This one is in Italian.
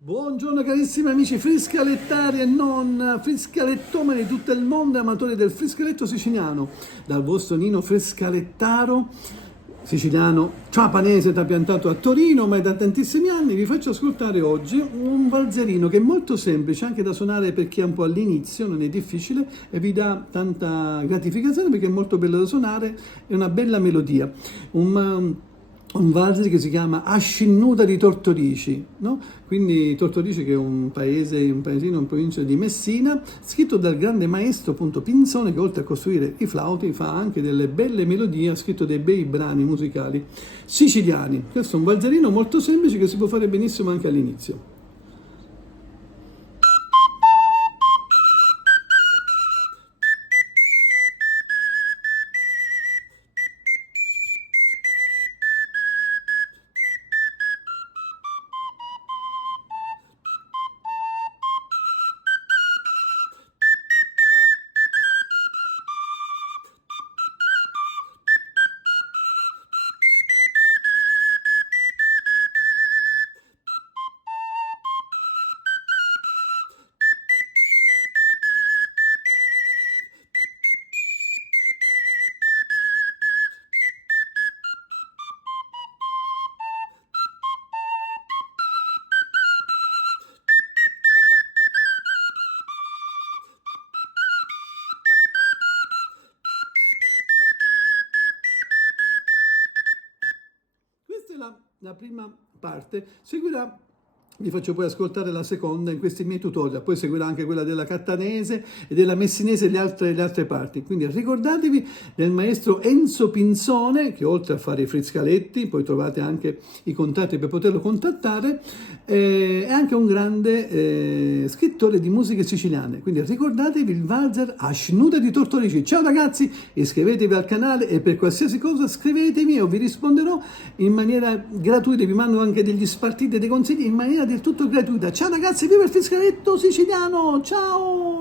Buongiorno carissimi amici friscalettari e non friscalettomani di tutto il mondo, amatori del friscaletto siciliano, dal vostro Nino Friscalettaro, siciliano ciapanese trapiantato a Torino, ma è da tantissimi anni. Vi faccio ascoltare oggi un valzerino che è molto semplice anche da suonare per chi è un po' all'inizio, non è difficile e vi dà tanta gratificazione perché è molto bello da suonare, è una bella melodia. Un valzer che si chiama Ascinnuta di Tortorici, no? Quindi Tortorici che è un paesino in provincia di Messina, scritto dal grande maestro appunto Pinzone, che oltre a costruire i flauti fa anche delle belle melodie, ha scritto dei bei brani musicali siciliani. Questo è un valzerino molto semplice che si può fare benissimo anche all'inizio. Questa è la prima parte, seguirà, vi faccio poi ascoltare la seconda in questi miei tutorial, poi seguirà anche quella della cattanese e della messinese e le altre parti. Quindi ricordatevi del maestro Enzo Pinzone, che oltre a fare i friscaletti, poi trovate anche i contatti per poterlo contattare, è anche un grande scrittore di musiche siciliane. Quindi ricordatevi il valzer Ascinnuta di Tortorici. Ciao ragazzi, iscrivetevi al canale e per qualsiasi cosa scrivetemi e io vi risponderò in maniera gratuita, vi mando anche degli spartiti e dei consigli in maniera del tutto gratuita. Ciao ragazzi, viva il friscaletto siciliano, ciao!